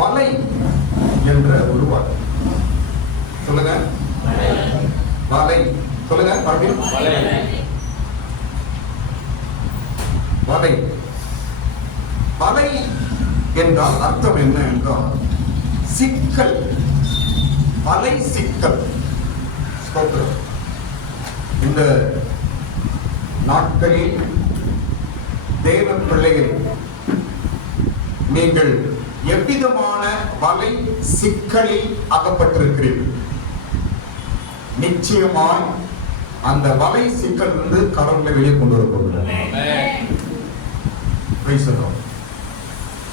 வலை என்ற ஒரு வார்த்தை. சொல்லுங்க, வலை. சொல்லுங்க மறுபடியும், வலை. வலை என்றால் அர்த்தம் என்ன என்றால் சிக்கல். வலை சிக்கல். இந்த நாட்களில் தேவ பிள்ளைகள், நீங்கள் எவ்விதமான வலை சிக்கலில் அகப்பட்டிருக்கிறீர்கள்? நிச்சயமாய் அந்த வலை சிக்கல் இருந்து கடவுளை வெளியே கொண்டு வரப்போகிறார்.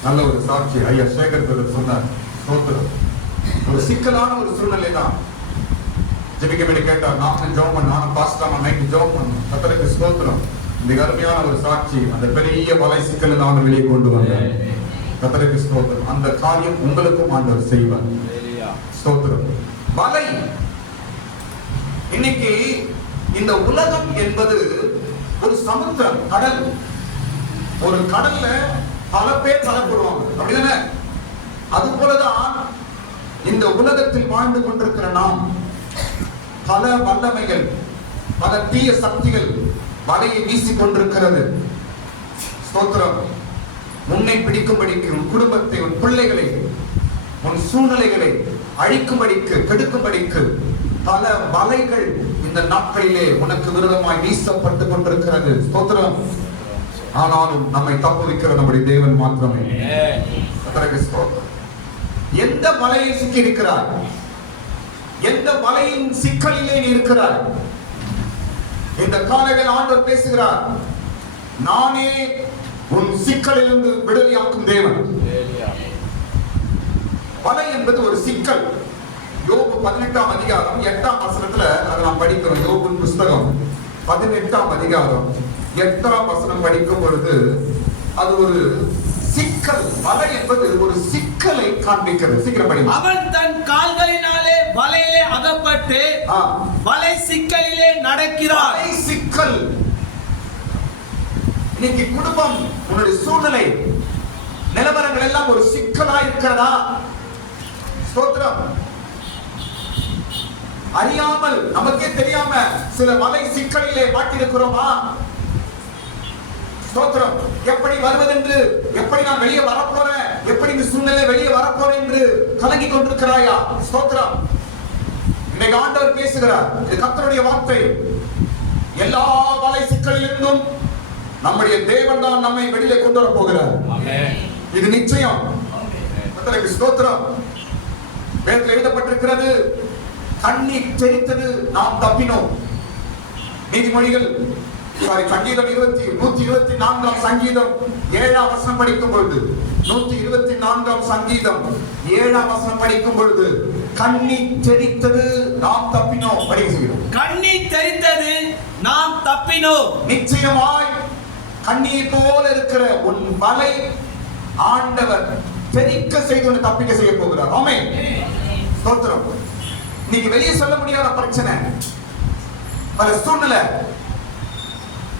நல்ல ஒரு சாட்சி ஐயா சேகர் சொன்னார். ஒரு சிக்கலான ஒரு சூழ்நிலை தான். ஜெபிக்க கேட்டார். நானும் ஜெபம், நானும் பாஸ்டாம நைட்டு ஜெபம். கர்த்தருக்கு ஸ்தோத்திரம். மிக அருமையான ஒரு சாட்சி. அந்த பெரிய வலை சிக்கலை நான் வெளியே கொண்டு வந்தேன். கர்த்தருக்கு ஸ்தோத்திரம். அந்த காரியம் உங்களுக்கும் ஆண்டவர் செய்வார். ஸ்தோத்திரம். வலை. இன்னைக்கு இந்த உலகம் என்பது ஒரு சமுத்திரம், கடல். ஒரு கடல்ல பல பேர் கலப்படுவாங்க, அப்படிதானே? அது போலதான் இந்த உலகத்தில் வாழ்ந்து கொண்டிருக்கிற நாம். பல வல்லமைகள், பல தீய சக்திகள் வலையை வீசிக் கொண்டிருக்கிறது. ஸ்தோத்திரம். உன்னை பிடிக்கும்படிக்கு, உன் குடும்பத்தை, உன் பிள்ளைகளை, உன் சூழ்நிலைகளை அழிக்கும்படிக்கு, கெடுக்கும்படிக்கு பல வலைகள் இந்த நாட்களிலே உனக்கு விரோதமாய் வீசப்பட்டு கொண்டிருக்கிறது. ஸ்தோத்திரம். ஆனாலும் நம்மை தப்புவிக்கிற நம்முடைய தேவன் மாத்திரமே. எந்த வலையை சிக்கி இருக்கிறார்? எந்த வலையின் சிக்கலிலே நீ இருக்கிறாய்? இந்த காலையில் ஆண்டவர் பேசுகிறார். நானே உன் சிக்கலிலிருந்து விடுதலையாக்கும் தேவன். வலை என்பது ஒரு சிக்கல். யோபு 18ஆம் அதிகாரம் 8ஆம் வசனத்துல அதை நாம் படிக்கிறோம். யோபு புஸ்தகம் 18ஆம் அதிகாரம் 8ஆம் வசனம் படிக்கும் பொழுது அது ஒரு சிக்கல். வலை என்பது ஒரு சிக்கலை காண்பிக்கிறது. சீக்கிரம் படி. அவன் தன் கால்களினாலே வலையிலே அகப்பட்டு வலை சிக்கலிலே நடக்கிறான். வலை சிக்கல். இன்னைக்கு குடும்பம், உன்னுடைய சூழ்நிலை, நிலவரங்கள் எல்லாம் ஒரு சிக்கலா இருக்கிறதா? ஸ்தோத்திரம். அறியாமல், நமக்கே தெரியாம சில வலை சிக்கலிலே மாட்டிருக்கிறோமா? ஸ்தோத்திரம். எப்படி வருவதென்று, எப்படி நான் வெளியே வரப்போறேன், எப்படி இந்த சூழ்நிலை வெளியே வரப்போறேன் என்று கலங்கி கொண்டிருக்கிறாயா? ஸ்தோத்திரம். இன்னைக்கு ஆண்டவர் பேசுகிறார். இது கர்த்தருடைய வார்த்தை. எல்லா வலை சிக்கலிலிருந்தும் நம்முடைய தேவன் தான் நம்மை வெளியே கொண்டு வர போகிறார். இது நிச்சயம். கர்த்தருக்கு ஸ்தோத்திரம். வேதத்தில் எழுதப்பட்டிருக்கிறது, கண்ணீர் தெரித்தது நாம் தப்பினோம். நீதிமொழிகள் சங்கீதம் 124ஆம் சங்கீதம் 7ஆம் வசனம் படிக்கும் பொழுது, 124ஆம் சங்கீதம் 7ஆம் வசனம் படிக்கும் பொழுது, கண்ணீர் தெரித்தது நாம் தப்பினோம். படிக்கிறோம். கண்ணீர் தெரித்தது நாம் தப்பினோம். நிச்சயமாய் கண்ணீர் போல இருக்கிற உன் வலை ஆண்டவர் தெரிக்க செய்து உன்னை தப்பிக்க செய்ய போகிறார். ஆமென். ஸ்தோத்திரம். நீங்க வெளியே சொல்ல முடியாத பிரச்சனை, பல சூழ்நிலை,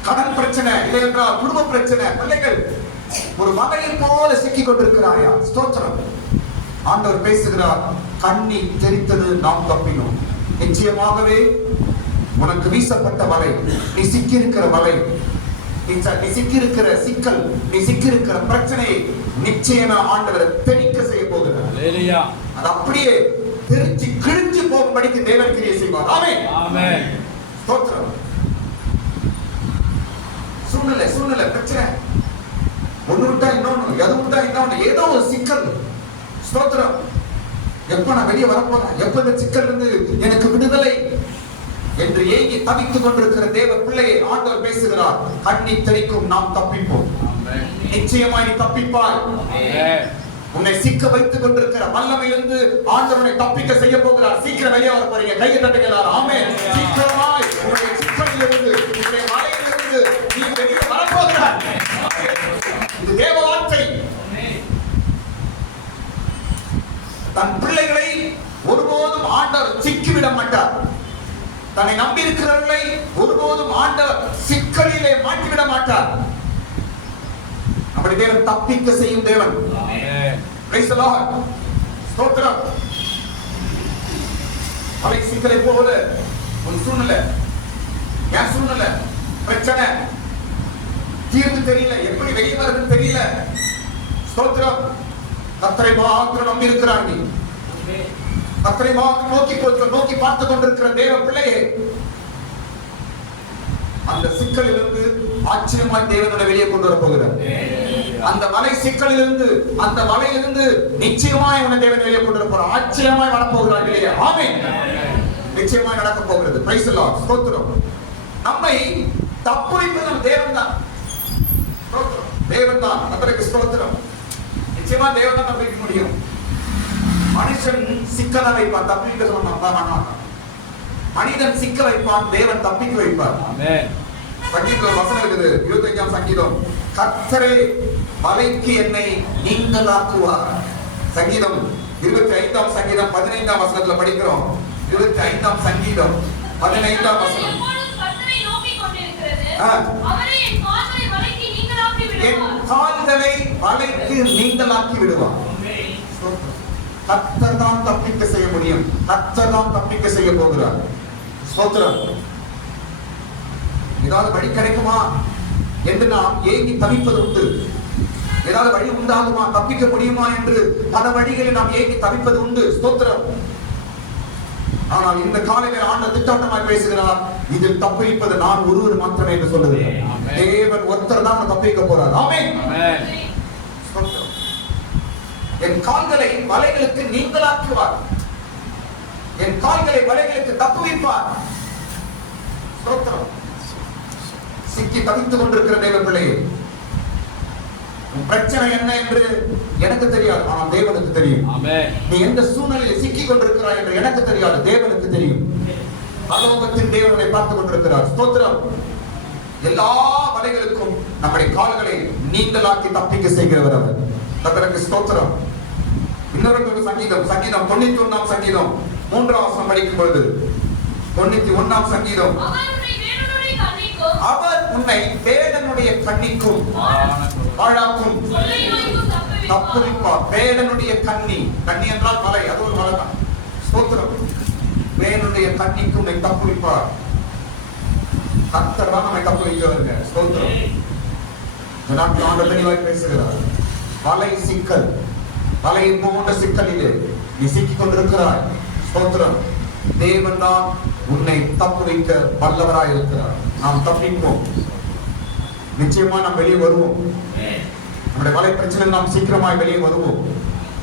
கடன் பிரச்சனை, இல்லை என்றால் குடும்ப பிரச்சனை, பிள்ளைகள், ஒரு வலையில் போல சிக்கிக் கொண்டிருக்கிறாயா? ஸ்தோத்திரம். ஆண்டவர் பேசுகிறார். கண்ணீர் தெரித்தது நாம் தப்பினோம். நிச்சயமாகவே உனக்கு வீசப்பட்ட வலை, நீ சிக்கி இருக்கிற வலை, நீ சிக்கி இருக்கிற சிக்கல், நீ சிக்கி இருக்கிற பிரச்சனையை நிச்சயமா ஆண்டவர் தெரிக்க செய்ய போகிறார். அது அப்படியே தெரிச்சு கிழிஞ்சு போகும்படிக்கு தேவன் கிரியை செய்வார். ஆமென். ஆமென். ஸ்தோத்திரம். சூழ்நிலை பிரச்சனை, ஒண்ணு விட்டா இன்னொன்னு, எது விட்டா இன்னொன்னு, ஏதோ ஒரு சிக்கல். ஸ்தோத்திரம். எப்ப நான் வெளியே வரப்போறேன், எப்ப இந்த சிக்கல் இருந்து எனக்கு விடுதலை என்று ஏங்கி தவித்துக் கொண்டிருக்கிற தேவ பிள்ளையை ஆண்டவர் பேசுகிறார். கண்ணீர் தெரிக்கும் நாம் தப்பிப்போம். நிச்சயமாய் நீ தப்பிப்பாய். உன்னை சிக்க வைத்துக் கொண்டிருக்கிற வல்லமையிலிருந்து ஆண்டவனை தப்பிக்க செய்ய போகிறார். சீக்கிரம் வெளியே வர போறீங்க. கையை தட்டுகிறார். ஆமென். சீக்கிரமாய் உன்னுடைய சிக்கலிலிருந்து, உன்னுடைய வலையிலிருந்து நீ வெளியே வரப்போகிறார். இது தேவ வார்த்தை. தன் பிள்ளைகளை ஒருபோதும் ஆண்டவர் சிக்கிவிட மாட்டார். தன்னை நம்பி இருக்கிறவர்களை ஒருபோதும் ஆண்டவர் சிக்கலிலே மாற்றிவிட மாட்டார். அப்படி தேவன் தப்பிக்க செய்யும் தேவன். Praise the Lord. ஸ்தோத்திரம். வலை சிக்கலை போல உன் சூழ்நிலை, என் சூழ்நிலை, பிரச்சனை தீர்வு தெரியல, எப்படி வெளியே வருதுன்னு தெரியல. ஸ்தோத்திரம். கர்த்தரை மாத்திரம் நம்பி இருக்கிறாங்க. கர்த்தரை மாத்திரம் நோக்கி பார்த்து கொண்டிருக்கிற தேவ பிள்ளையே, அந்த சிக்கலிலிருந்து ஆச்சரியமாய் தேவனை வெளியே கொண்டு வர போகிறார். அந்த வலை சிக்கலிலிருந்து, அந்த வலையிலிருந்து நிச்சயமாய் உன்னை தேவன் வெளியே கொண்டு வர போறார். ஆச்சரியமாய் வரப்போகிறார் இல்லையா? ஆமென். நிச்சயமாய் நடக்க போகிறது. Price the lord. ஸ்தோத்திரம். நம்மை தப்புவிப்பது நம்ம தேவன் தான். ஸ்தோத்திரம். தேவன் தான். கர்த்தருக்கு ஸ்தோத்திரம். நிச்சயமா தேவன் தான் தப்புவிக்க முடியும். மனுஷன் சிக்கலை வைப்பான், தப்புவிக்க சொல்ல மாட்டான். மனிதன் சிக்க வைப்பான், தேவன் தப்பிக்க வைப்பார். ஆமென். சங்கீதம் வசனம் இருக்குது, 25ஆம் சங்கீதம். கர்த்தரே வலைக்கு என்னை நீங்களாக்குவார். சங்கீதம் 25ஆம் சங்கீதம் 15ஆம் வசனத்துல படிக்கிறோம். 25ஆம் சங்கீதம் 15ஆம் வசனம். கர்த்தரை நோக்கிக் கொண்டிருக்கிறது. அவரே என் கால்களை வலைக்கு நீங்களாக்கி விடுவார். என் கால்களை வலைக்கு நீங்களாக்கி விடுவார். கர்த்தர் தான் தப்பிக்க செய்ய முடியும். கர்த்தர் தான் தப்பிக்க செய்ய போகிறார். ஸ்தோத்திரம். ஏதாவது வழி கிடைக்குமா என்று நாம் ஏங்கி தவிப்பது உண்டு. ஏதாவது வழி உண்டாகுமா, தப்பிக்க முடியுமா என்று பல வழிகளில் நாம் ஏங்கி தவிப்பது உண்டு. ஸ்தோத்திரம். ஆனால் இந்த காலையில் ஆண்டவர் திட்டவட்டமாய் பேசுகிறார். இதில் தப்பிப்பது நான் ஒருவர் மாத்திரமே என்று சொல்லுகிறார். தேவன் ஒருத்தர் தான் தப்பிக்க போறார். ஆமென். ஸ்தோத்திரம். என் கால்களை வலைகளுக்கு நீங்களாக்குவார். என் கால்களை வலைகளுக்கு தப்புவிப்பார். ஸ்தோத்திரம். சிக்கி தவித்துக் கொண்டிருக்கிற தேவ பிள்ளையே, பிரச்சனை என்ன என்று எனக்கு தெரியாது, ஆனால் தேவனுக்கு தெரியும். நீ எந்த சூழ்நிலையில் சிக்கிக் கொண்டிருக்கிறாய் என்று எனக்கு தெரியாது, தேவனுக்கு தெரியும். பரலோகத்தின் தேவனை பார்த்துக் கொண்டிருக்கிறார். ஸ்தோத்திரம். எல்லா வலைகளுக்கும் நம்முடைய கால்களை நீங்களாக்கி தப்பிக்க செய்கிறவர் அவர். கர்த்தருக்கு ஸ்தோத்திரம். இன்னொரு சங்கீதம், சங்கீதம் 91ஆம் சங்கீதம் 3ஆம் வசனம் படிக்கும் பொழுது, 91ஆம் சங்கீதம். அவர் உன்னை வேடனுடைய கண்ணிக்கும் வாழாக்கும் தப்புவிப்பார். வேடனுடைய கண்ணி, கண்ணி என்றால் மலை, அது ஒரு மலை தான். ஸ்தோத்திரம். வேடனுடைய கண்ணிக்கும் உன்னை தப்புவிப்பார். கர்த்தர் தான் நம்மை தப்புவிக்கிறவர்கள். ஸ்தோத்திரம். ஆண்டவர் தெளிவாய் பேசுகிறார். வலை சிக்கல், வலை போன்ற சிக்கலிலே நீ சிக்கிக் கொண்டிருக்கிறாய். ஸ்தோத்திரம். தேவன் தான் உன்னை தப்புவிக்க வல்லவராய் இருக்கிறார். நாம் தப்பிப்போம். நிச்சயமா நாம் வெளியே வருவோம். நம்முடைய வலை பிரச்சனை நாம் சீக்கிரமாய் வெளியே வருவோம்.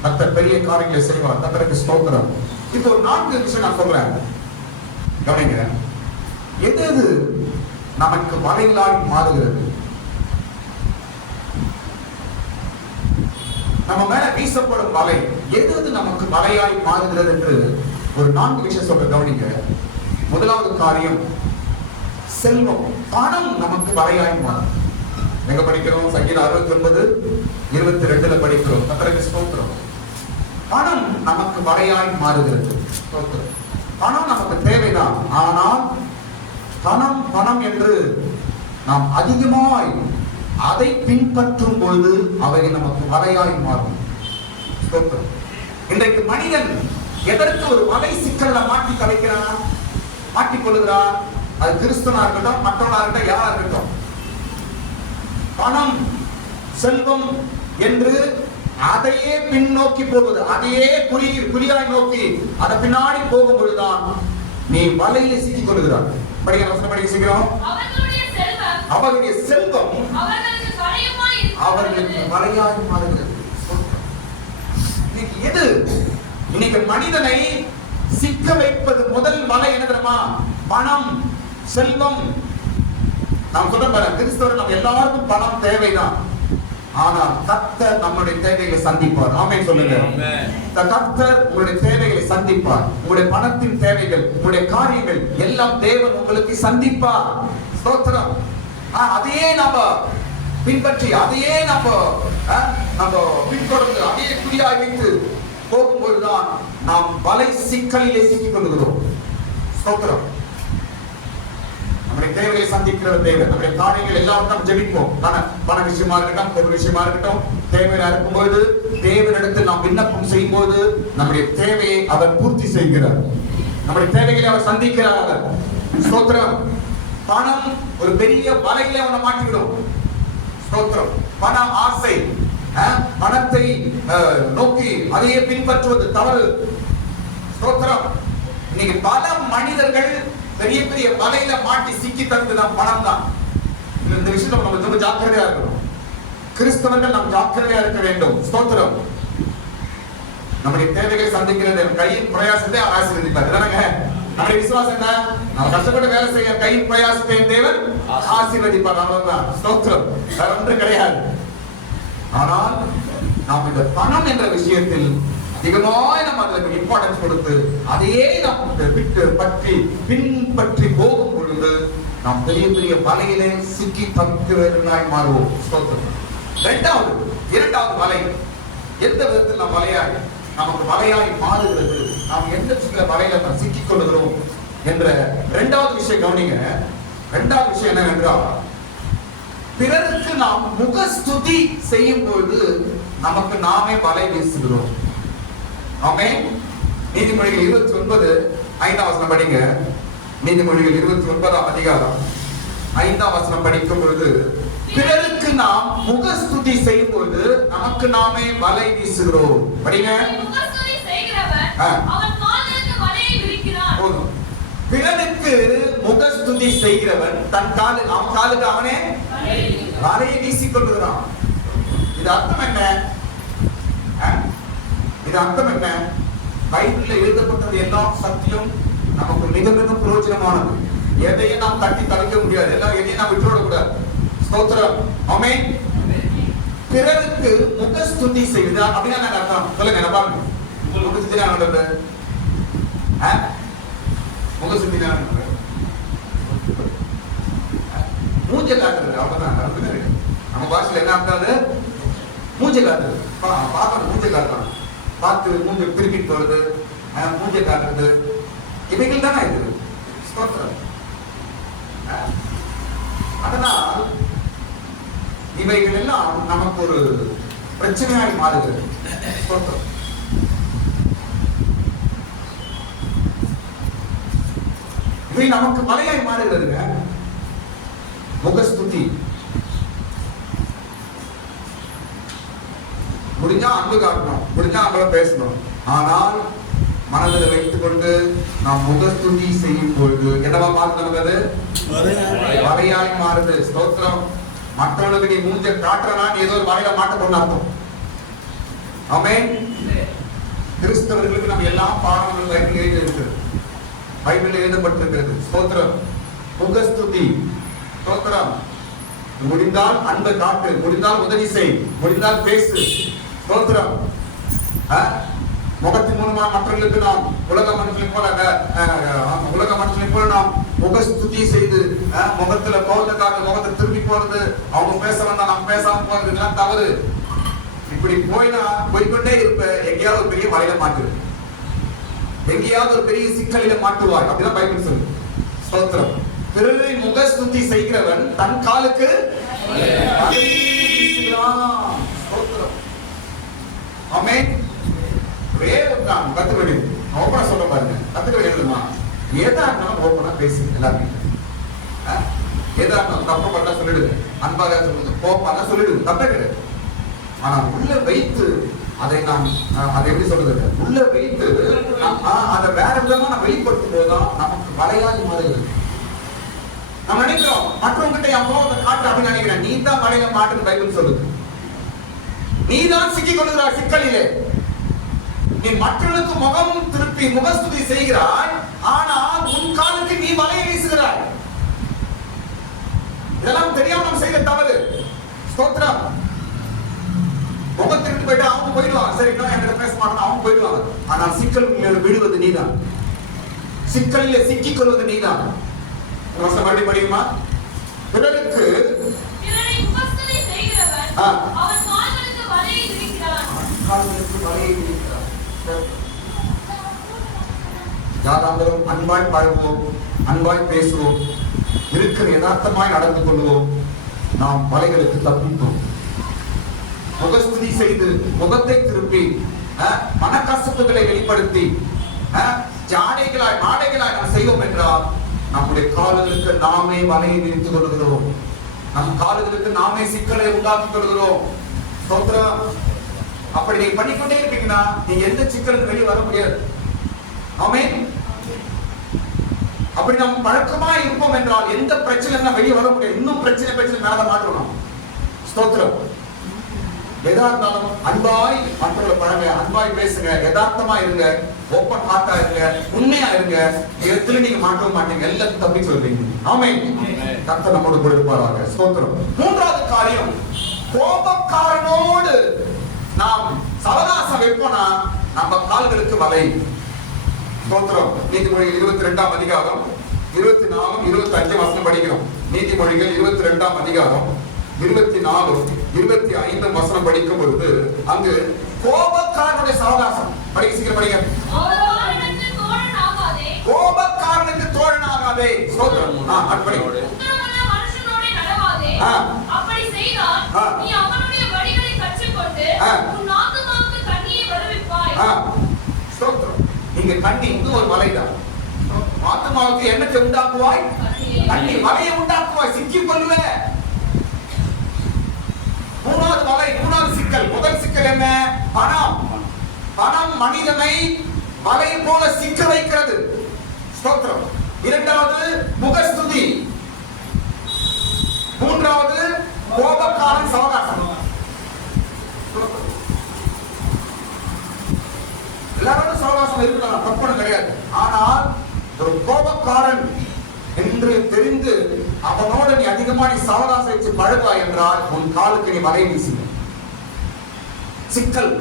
கர்த்தர் பெரிய காரியங்களை செய்வார். கர்த்தருக்கு ஸ்தோத்திரம். இப்போ ஒரு 4 விஷயம் நான் சொல்றேன், கவனிங்க. எது எது நமக்கு வலைகளாய் மாறுகிறது, நம்ம மேல வீசப்படும் வலை எது எது நமக்கு வலையாய் மாறுகிறது என்று ஒரு 4 விஷயம் சொல்ற. கவனிங்க. முதலாவது காரியம் செல்வம், பணம் நமக்கு வலையாய் மாறும். எங்க படிக்கிறோம்? சங்கீதம் 69:22 படிக்கிறோம். கர்த்தருக்கு ஸ்தோத்திரம். பணம் நமக்கு வலையாய் மாறுகிறது. பணம் நமக்கு தேவைதான், ஆனால் பணம் பணம் என்று நாம் அதிகமாய் அதை பின்பற்றும் பொழுது அவை நமக்கு வலையாய் மாறும். இன்றைக்கு மனிதன் எதற்கு ஒரு வலை சிக்கல்ல மாட்டி கலைக்கிறான், மாட்டிக்கொள்கிறான்? அது கிறிஸ்தவனா இருக்கட்டும், மற்றவனா இருக்கட்டும், யாரா இருக்கட்டும், பணம் செல்வம் என்று அதையே பின்னோக்கி போவது, அதையே குறியாய் நோக்கி அதை பின்னாடி போகும் பொழுதுதான் நீ வலையில சிக்கிக் கொள்கிறான். படிக்க சீக்கிரம். அவர்களுடைய செல்வம் அவர்களுக்கு வலையாய் மாறுகிறது. எது இன்னைக்கு மனிதனை சிக்க வைப்பது முதல் வலை என்ன தெரியுமா? பணம், செல்வம். நாம் சொல்ற பாரு, கிறிஸ்தவர் நம்ம எல்லாருக்கும் பணம் தேவைதான், ஆனால் கர்த்தர் நம்முடைய தேவைகளை சந்திப்பார். ஆமென் சொல்லுங்க. கர்த்தர் உங்களுடைய தேவைகளை சந்திப்பார். உங்களுடைய பணத்தின் தேவைகள், உங்களுடைய காரியங்கள் எல்லாம் தேவன் உங்களுக்கு சந்திப்பார். ஸ்தோத்திரம். அதையே நாம பின்பற்றி, அதையே நம்ம பின்தொடர்ந்து, அதையே குறியாய் வைத்து போகும்போதுதான் நாம் வலை சிக்கலிலே சிக்கிக் கொள்கிறோம். ஸ்தோத்திரம். நம்முடைய நம்முடைய தேவையை சந்திக்கிற தேவை. நம்முடைய காரியங்கள் எல்லாரும் நம்ம ஜெபிப்போம். பண விஷயமா இருக்கட்டும், பொருள் விஷயமா இருக்கட்டும், தேவையா இருக்கும்போது தேவனிடத்தில் நாம் விண்ணப்பம் செய்யும் போது நம்முடைய தேவையை அவர் பூர்த்தி செய்கிறார். நம்முடைய தேவைகளை அவர் சந்திக்கிறார். அவர் ஸ்தோத்திரம். பணம் ஒரு பெரிய வலையில அவனை மாட்டிவிடும். ஸ்தோத்திரம். பண ஆசை, பணத்தை நோக்கி அதையே பின்பற்றுவது தவறு. ஸ்தோத்திரம். இன்னைக்கு பல மனிதர்கள் பெரிய பெரிய வலையில மாட்டி சிக்கி தந்துதான் பணம் தான். இந்த விஷயத்துல நம்ம ரொம்ப ஜாக்கிரதையா இருக்கணும். கிறிஸ்தவர்கள் நாம் ஜாக்கிரதையா இருக்க வேண்டும். ஸ்தோத்திரம். நம்முடைய தேவைகளை சந்திக்கிறது கையின் பிரயாசத்தை ஆசீர்வதிப்பார். நம்முடைய விசுவாசம் என்ன? நம்ம கஷ்டப்பட்டு வேலை செய்ய கையின் பிரயாசத்தை தேவன் ஆசீர்வதிப்பார். அவ்வளவுதான். ஸ்தோத்திரம். வேற ஒன்று கிடையாது. ஆனால் நாம் இந்த பணம் என்ற விஷயத்தில் அதிகமாய் நம்ம அதற்கு இம்பார்ட்டன்ஸ் கொடுத்து அதையே நாம் விட்டு பற்றி பின்பற்றி போகும் பொழுது நாம் பெரிய பெரிய வலையிலே சிக்கி தவிக்கிறவர்களாய் மாறுவோம். ஸ்தோத்திரம். இரண்டாவது வலை எந்த விதத்தில் நாம் வலையாய் நமக்கு வலையாய் மாறுகிறது, நாம் எந்த சில வலையில நாம் சிக்கிக் கொள்ளுகிறோம் என்ற இரண்டாவது விஷயம் கவனிங்க. இரண்டாவது விஷயம் என்னவென்றால், பிறருக்கு நாம் முகஸ்துதி செய்யும் பொழுது நமக்கு நாமே வலை வீசுகிறோம். ஆமென். நீதிமொழிகள் 29 5ஆம் வசனம் படிங்க. நீதிமொழிகள் 29ஆம் அதிகாரம் 5ஆம் வசனம் படிக்கும் பொழுது, பிறருக்கு நாம் முகஸ்துதி செய்யும் பொழுது நமக்கு நாமே வலை வீசுகிறோம். படிங்க. முகஸ்துதி செய்கிறவன் அவன் காலுக்கு வலையை விரிக்கிறான். பிறருக்கு முகஸ்துதி செய்கிறவன் அவன் காலுக்கு அவனே வலையை வீசிக் கொள்கிறான். இது அர்த்தம் என்ன? இது அர்த்தம் என்ன? பைபிள்ல எழுதப்பட்டது எல்லாம் சத்தியம், நமக்கு மிக மிக பிரயோஜனமானது. எதையும் நாம் தட்டி தவிக்க முடியாது. எல்லாம் எதையும் நாம் விட்டுவிட கூடாது. ஸ்தோத்திரம். ஆமென். பிறருக்கு முகஸ்துதி செய்வது அப்படின்னா என்ன அர்த்தம்? சொல்லுங்க. என்ன பாருங்க. முகஸ்துதி நடந்தது. முகஸ்துதி நடந்தது மூஞ்ச காட்டுறது. அவ்வளவுதான். நம்ம பாஷையில என்ன அர்த்தம்? மூஞ்ச காட்டுறது. பார்க்கணும். மூஞ்ச காட்டுறான். பார்த்து மூஞ்ச திருப்பிட்டு வருது, மூஞ்ச காட்டுறது, இவைகள் தானே இது. ஸ்தோத்திரம். அதனால் இவைகள் எல்லாம் நமக்கு ஒரு பிரச்சனையாய் மாறுகிறது. ஸ்தோத்திரம். இவை நமக்கு மலையாய் மாறுகிறதுங்க. முகஸ்துதி முடிஞ்சா அன்பு காட்டணும், முடிஞ்சா அவங்கள பேசணும். ஆனால் மனதில் வைத்துக் கொண்டு நாம் முகஸ்துதி செய்யும் பொழுது என்னவா மாறுது? வலையாய் மாறுது. ஸ்தோத்திரம். மற்றவர்களுக்கு நீ மூஞ்ச காட்டுறனா நீ ஏதோ ஒரு வலையில மாட்ட கொண்டு அர்த்தம். ஆமென். கிறிஸ்தவர்களுக்கு நம்ம எல்லா பாடங்களும் பைபிள் எழுதி இருக்கிறது. பைபிள் எழுதப்பட்டிருக்கிறது. ஸ்தோத்திரம். முகஸ்துதி. ஸ்தோத்திரம். முடிந்தால் அன்பை காட்டு, முடிந்தால் உதவி செய், முடிந்தால் பேசு. ஸ்தோத்திரம். முகத்தின் மூலமா மற்றவர்களுக்கு நாம் உலக மனுஷனை போல நாம் முகஸ்துதி செய்து முகத்துல கோபத்துக்காக முகத்தை திரும்பி போறது, அவங்க பேச வந்தா நாம் பேசாம போறது, இதெல்லாம் தவறு. இப்படி போய்கொண்டே இருப்ப எங்கேயாவது ஒரு பெரிய வலையில மாட்டு, எங்கேயாவது ஒரு பெரிய சிக்கலில மாட்டுவாய். அப்படிதான் பைபிள் சொல்லு. ஸ்தோத்திரம். பிறரை முகஸ்துதி செய்கிறவன் தன் காலுக்கு ஸ்தோத்திரம். ஆமென். நான் கத்துக்க வேண்டியது ஓப்பனா சொல்ல பாருங்க. கத்துக்க வேண்டியதுமா ஏதா இருந்தாலும் ஓப்பனா பேசு. எல்லாருமே ஏதா இருந்தாலும் தப்பு பண்ணா சொல்லிடுங்க, அன்பாக சொல்லுங்க, கோப்பாக சொல்லிடுங்க, தப்பே கிடையாது. ஆனா உள்ள வைத்து அதை நாம் அதை எப்படி சொல்றது, உள்ள வைத்து அதை வேற விதமா நான் வெளிப்படுத்தும் போதுதான் நமக்கு வலையாகி மாறுகிறது. நம்ம நினைக்கிறோம் மற்றவங்கிட்ட என் கோபத்தை காட்டு அப்படின்னு நினைக்கிறேன். நீ தான் வலையில மாட்டுன்னு பைபிள் சொல்லுது. நீ தான் சிக்கிக் கொள்கிறாய் சிக்கலிலே. நீ மற்றவர்களுக்கு முகம் திருப்பி முகஸ்துதி செய்கிறாய், ஆனால் உன் காலுக்கு நீ வலையை வீசுகிறாய். இதெல்லாம் தெரியாம நாம் செய்த தவறு. ஸ்தோத்திரம். முகத்திற்கு போயிட்டு அவங்க போயிடுவாங்க, சரி என்கிட்ட பேச மாட்டாங்க, அவங்க போயிடுவாங்க. ஆனால் சிக்கல் விடுவது நீதான், சிக்கலில் சிக்கிக் கொள்வது நீதான். மறுபடி படியுமா? பிறருக்கு யாராலும் அன்பாய் பழகுவோம், அன்பாய் பேசுவோம். இருக்கிற யதார்த்தமாய் நடந்து கொள்வோம். நாம் வலைகளுக்கு தப்பிப்போம். முகஸ்துதி செய்து முகத்தை திருப்பி மனக்கசப்புகளை வெளிப்படுத்தி ஜாடைகளாய் மாடைகளாய் நாம் செய்வோம் என்றால் நம்முடைய கால்களுக்கு நாமே வலையை விரித்துக் கொள்கிறோம். நம் கால்களுக்கு நாமே சிக்கலை உண்டாக்கிக் கொள்கிறோம். ஸ்தோத்திரம். அப்படி நீங்க பண்ணிக்கொண்டே இருப்பீங்கன்னா நீங்க எந்த சிக்கலுக்கு வெளியே வர முடியாது. ஆமென். அப்படி நாம் பழக்கமா இருப்போம் என்றால் எந்த பிரச்சனை வெளியே வர முடியாது. இன்னும் பிரச்சனை மேல மாற்றணும். ஸ்தோத்திரம். எதா இருந்தாலும் அன்பாய் மற்றவர்களை பழங்க, அன்பாய் பேசுங்க, யதார்த்தமா இருங்க, ஓப்பன் ஹார்ட்டா இருங்க, உண்மையா இருங்க. எதுல நீங்க மாற்றவும் மாட்டீங்க, எல்லாத்தையும் தப்பி சொல்றீங்க. ஆமென். கர்த்தர் நம்மோடு கூட இருப்பாராக. ஸ்தோத்திரம். மூன்றாவது காரியம், கோபக்காரனோடு நாம் சவகாசம் வைப்போம்னா நம்ம கால்களுக்கு வலை. ஸ்தோத்திரம். நீதிமொழிகள் 22ஆம் அதிகாரம் 24, 25 வசனம் படிக்கிறோம். நீதிமொழிகள் 22ஆம் அதிகாரம் 24, 25 வசனம் படிக்கும் பொழுது அங்கு கோபக்காரனுடைய சவகாசம். படிக்க சீக்கிரம் படிங்க. கோபக்காரனுக்கு தோழனாகாதே. ஸ்தோத்திரம். அப்படி உத்தரமுள்ள மனுஷனோடு நடவாதே. அப்படி செய்தால் நீ அவனுடைய வழிகளை கற்றுக்கொண்டு உன் ஆத்துமாவுக்கு கண்ணியை வருவிப்பாய். ஸ்தோத்திரம். நீங்க கண்ணி இன்னும் ஒரு வலைதான். ஆத்துமாவுக்கு என்னத்தை உண்டாக்குவாய்? கண்ணி. வலையை உண்டாக்குவாய். சிக்கிக் கொள்ளுவ. மூணாவது வலை, மூணாவது சிக்கல். முதல் சிக்கல் என்ன? பணம். பணம் மனிதனை வலை போல சிக்க வைக்கிறது. ஸ்தோத்திரம். இரண்டாவது முகஸ்துதி. மூன்றாவது கோபக்காரன் சவகாசம். எல்லாரும் சவகாசம் இருக்கலாம், தப்புன்னு கிடையாது. ஆனால் ஒரு கோபக்காரன் என்று தெரிந்து அவனோடு நீ அதிகமா நீ சவகாசம் வச்சு பழகுவாய் என்றால் உன் காலுக்கு நீ வலை வீசி சிக்கல்.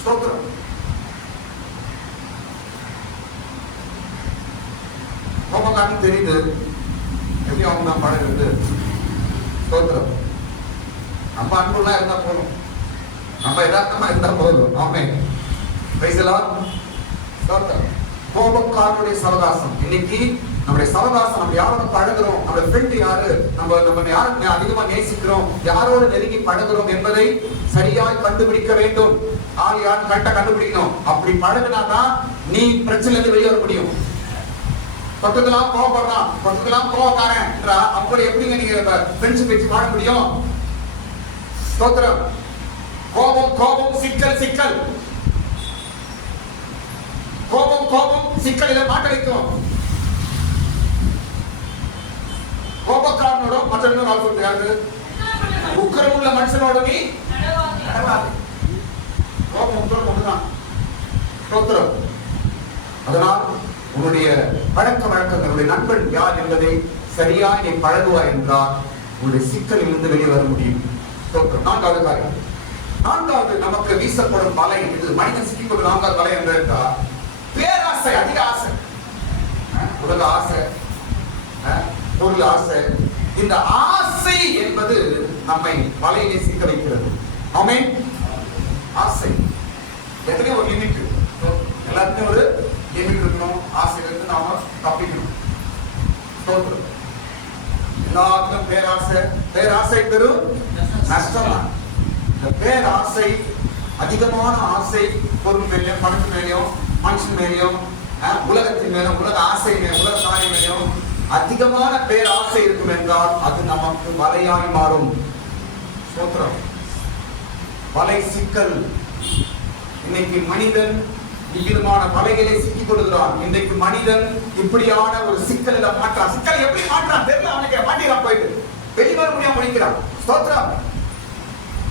ஸ்தோத்திரம். கோபக்காரன் தெரிந்து எப்படி அவங்க தான் பழகுறது. ஸ்தோத்திரம். நம்ம அன்புலாம் இருந்தா போதும், நம்ம யதார்த்தமா இருந்தா போதும். ஆமென். Praise the lord. ஸ்தோத்திரம். கோபக்காரனுடைய சவகாசம். இன்னைக்கு நம்முடைய சவகாசம், நம்ம யாரோட பழகுறோம், நம்முடைய ஃப்ரெண்ட் யாரு, நம்ம யாரை அதிகமா நேசிக்கிறோம், யாரோடு நெருங்கி பழகுறோம் என்பதை சரியாய் கண்டுபிடிக்க வேண்டும். ஆள் யார் கரெக்டா கண்டுபிடிக்கணும். அப்படி பழகுனாதான் நீ பிரச்சனை வெளியே வர முடியும். பக்கத்துலாம் கோபப்படுறான், பக்கத்துலாம் கோபக்காரன், அப்படி எப்படிங்க நீங்க ஃப்ரெண்ட்ஷிப் வச்சு வாழ முடியும்? ஸ்தோத்திரம். கோபம் கோபம், சிக்கல் சிக்கல். கோபம் கோபம், சிக்கல் இதை மாட்ட வைக்கும். கோபக்காரனோட மற்றவங்க வாழ்க்கை யாரு? உக்கரமுள்ள மனுஷனோட நீ நடவாதே. கோபம் உக்கரம் ஒண்ணுதான். ஸ்தோத்திரம். அதனால் உன்னுடைய பழக்க வழக்கங்களுடைய நண்பன் யார் என்பதை சரியாய் நீ பழகுவாய் என்றால் உன்னுடைய சிக்கலில் இருந்து வெளியே வர முடியும். ஸ்தோத்திரம். நான்காவது காரியம், நான்காவது நமக்கு வீசப்படும் வலை. இது மனிதன் சிக்கிக்கொள்ளும் நான்காவது வலை என்று என்றால் பேராசை, அதிக ஆசை. உலக ஆசை, பொருள் ஆசை. இந்த ஆசை என்பது நம்மை வலையிலே சிக்க வைக்கிறது. ஆமென். ஆசை எத்தனையோ ஒரு லிமிட், எல்லாத்துக்கும் ஒரு லிமிட் இருக்கணும். ஆசையிலிருந்து நாம தப்பிக்கணும். எல்லாத்துக்கும் பேராசை. பேராசை பெரும் நஷ்டம் தான். இந்த பேராசை, அதிகமான ஆசை, பொருள் மேலேயும் பணத்து மேலேயும் மனுஷன் மேலேயும் உலகத்தின் மேலும் உலக ஆசை மேலும் உலக சாலை மேலும் அதிகமான பேராசை இருக்கும் என்றால் அது நமக்கு வலையாய் மாறும். ஸ்தோத்திரம். வலை சிக்கல். இன்னைக்கு மனிதன் இவ்விதமான வலைகளை சிக்கிக் கொள்கிறான். இன்றைக்கு மனிதன் இப்படியான ஒரு சிக்கலில் மாற்றான். சிக்கல் எப்படி மாற்றான் தெரியல, அவனுக்கு மாட்டிறான், போயிட்டு வெளிவர முடியாம முடிக்கிறான். ஸ்தோத்திரம்.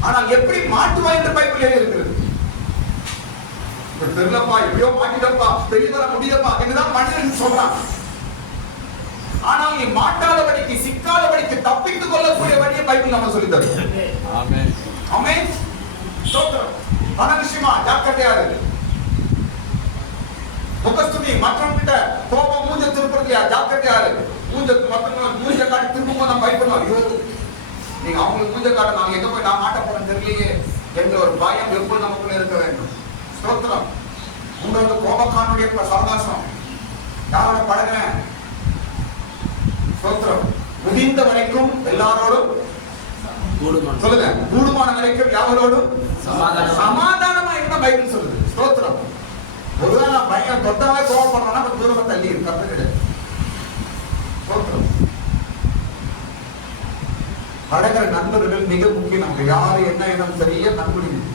ஆனால் எப்படி மாட்டுவா என்று பைபிளில் இருக்கிறது. தெரியலப்பா, எப்படியோ மாட்டிடப்பா, வெளிவர முடியப்பா என்றுதான் மனிதன் சொல்றான். ஆனால் நீ மாட்டாதபடிக்கு, சிக்காதபடிக்கு தப்பித்துக் கொள்ளக்கூடிய வழியை பைபிள் நம்ம சொல்லி தரும். ஆமென். ஆமென். ஸ்தோத்திரம். பண விஷயமா ஜாக்கிரதையா இரு. முகஸ்துதி, மற்றவங்கிட்ட கோபம் மூஞ்ச திருப்பதியா ஜாக்கிரதையா இரு. மூஞ்ச காட்டி திரும்ப நம்ம பயப்படணும். ஐயோ, நீங்க அவங்களுக்கு மூஞ்ச காட்ட நாங்க எங்க போய் நான் மாட்ட போறேன் தெரியலையே என்ற ஒரு பயம் எப்போது நமக்குள்ள இருக்க வேண்டும். ஸ்தோத்திரம். மூன்றாவது கோபக்காரனுடைய சவகாசம். யாரோட பழகுறேன்? ஸ்தோத்திரம். முடிந்த வரைக்கும் எல்லாரோடும் சொல்லுங்க, கூடுமான வரைக்கும் யாவரோடும் சமாதானமா இருந்த பைபிள் சொல்லுது. ஸ்தோத்திரம். ஒருவேளை நான் பையன் தொட்டவே கோவப்படுறேன்னா அப்ப தூரமா தள்ளி தப்பு கிடையாது. ஸ்தோத்திரம். பழகிற நண்பர்கள் மிக முக்கியம். நமக்கு யாரு என்ன இடம் சரியா கண்டுபிடிக்கும்.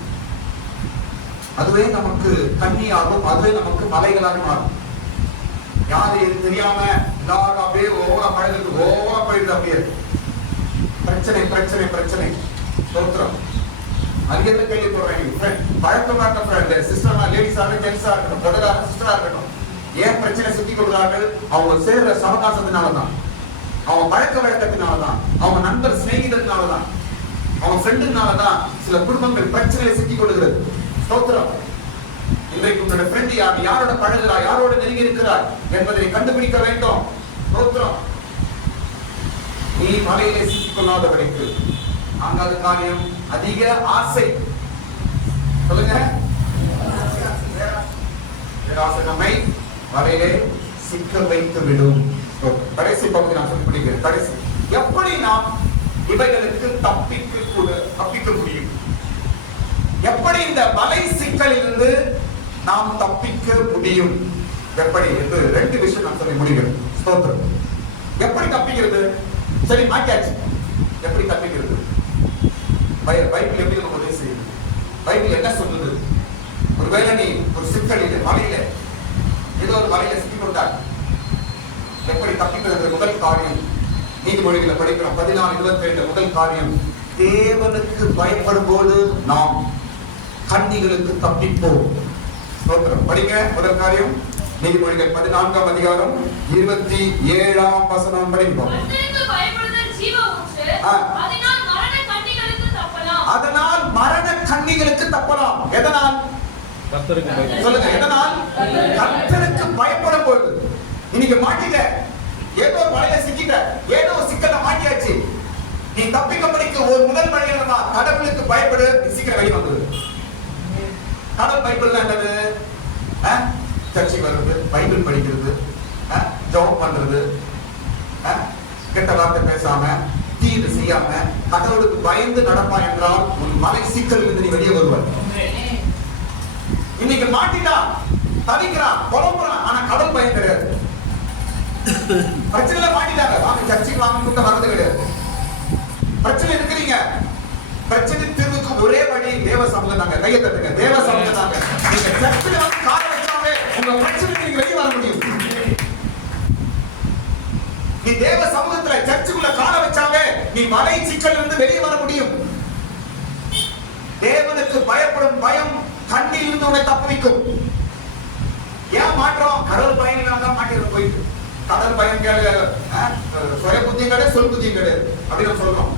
அதுவே நமக்கு தண்ணியாகும், அதுவே நமக்கு மலைகளாக மாறும். யாரு எது தெரியாம எல்லாரும் அப்படியே ஓவரா பழகுறது, ஓவரா போயிடுது. அப்படியே பிரச்சனை பிரச்சனை பிரச்சனை. ஸ்தோத்திரம். அங்கிருந்து கேள்வி போடுறேன், பழக்கமாட்ட ஃப்ரெண்ட், சிஸ்டர், லேடிஸா இருக்கட்டும், ஜென்ஸா இருக்கட்டும், பிரதரா சிஸ்டரா இருக்கட்டும், ஏன் பிரச்சனை சிக்கிக் கொள்கிறார்கள்? அவங்க சேர்ற சவகாசத்தினாலதான், அவங்க பழக்க வழக்கத்தினாலதான், அவங்க நண்பர் சிநேகிதத்தினாலதான், அவங்க ஃப்ரெண்டுனாலதான் சில குடும்பங்கள் பிரச்சனையை சிக்கிக் கொள்கிறது. ஸ்தோத்திரம். இன்றைக்கு உன்னோட ஃப்ரெண்ட் யார், யாரோட பழகுறாய், யாரோட நெருங்கி இருக்கிறாய் என்பதை கண்டுபிடிக்க வேண்டும். ஸ்தோத்திரம். நீ மலையிலே சிக்கிக் கொள்ளாதவரைக்கு நான்காவது காரியம் அதிக ஆசை. சொல்லுங்க, ஆசை நம்மை மலையிலே சிக்க வைத்து விடும். கடைசி பகுதி நான் சொல்லி முடிக்கிறேன். கடைசி, எப்படி நாம் இவைகளுக்கு தப்பிக்க முடியும்? எப்படி இந்த வலை சிக்கலிலிருந்து நாம் தப்பிக்க முடியும்? எப்படி என்று 2 விஷயம் நான் சொல்லி முடிக்கிறேன். ஸ்தோத்திரம். எப்படி தப்பிக்கிறது? சரி, மாட்டியாச்சு. எப்படி தப்பிக்கிறது? பைபிள் எப்படி நம்ம உதவி செய்யுது? பைபிள் என்ன சொல்லுது? ஒருவேளை நீ ஒரு சிக்கலில் மலையில ஏதோ ஒரு மலையில சிக்கிக் கொண்டாய், எப்படி தப்பிக்கிறது? முதல் காரியம் நீதிமொழிகளை படிக்கிறோம் 14:27. முதல் காரியம், தேவனுக்கு பயப்படும் போது நாம் கண்ணிகளுக்கு தப்பிப்போம். ஸ்தோத்திரம். படிங்க. முதல் காரியம் நீதிமொழிகள் 14ஆம் அதிகாரம் 27ஆம் வசனம் படிப்போம். அதனால் மரண கண்ணிகளுக்கு தப்பலாம். எதனால்? சொல்லுங்க, எதனால்? கர்த்தருக்கு பயப்படும் போது. இன்னைக்கு மாட்டிட்ட, ஏதோ ஒரு மலையில சிக்கிட்ட, ஏதோ சிக்கல மாட்டியாச்சு. நீ தப்பிக்கப்படிக்கு ஒரு முதல் வழி என்னன்னா, கடவுளுக்கு பயப்படு. சீக்கிரம் வெளியே வந்துரு. கடவுள் பைபிள் என்னது? சர்ச்சை வருது, பைபிள் படிக்கிறது, ஜெபம் பண்றது, கெட்ட வார்த்தை பேசாம, தீது செய்யாம, கடவுளுக்கு பயந்து நடப்பா என்றால் உன் மலை சிக்கல் இருந்து நீ வெளியே வருவார். இன்னைக்கு மாட்டிட்டா, தவிக்கிறான், புலம்புறான், ஆனா கடவுள் பயம் கிடையாது. பிரச்சனையில மாட்டிட்டாங்க, வாங்க சர்ச்சைக்கு வாங்க வர்றது கிடையாது. பிரச்சனை இருக்கிறீங்க, பிரச்சனை தீர்வுக்கு ஒரே வழி தேவ சமூகம் தாங்க. கையை தட்டுங்க, தேவ சமூகம் தாங்க. நீங்க சர்ச்சில் வந்து கால வச்சாவே உங்க பிரச்சனை நீங்க வெளியே வர முடியும். நீ தேவ சமூகத்துல சர்ச்சுக்குள்ள கால வச்சாவே நீ மலை சிக்கல் இருந்து வெளியே வர முடியும். தேவனுக்கு பயப்படும் பயம் கண்ணில் இருந்து உன்னை தப்புவிக்கும். ஏன் மாற்றோம்? கடவுள் பயம் இல்லாம மாட்டிட்டு போயிட்டு, கடல் பயம் கிடையாது, சுய புத்தியும் கிடையாது, சொல் புத்தியும் கிடையாது அப்படின்னு சொல்றோம்.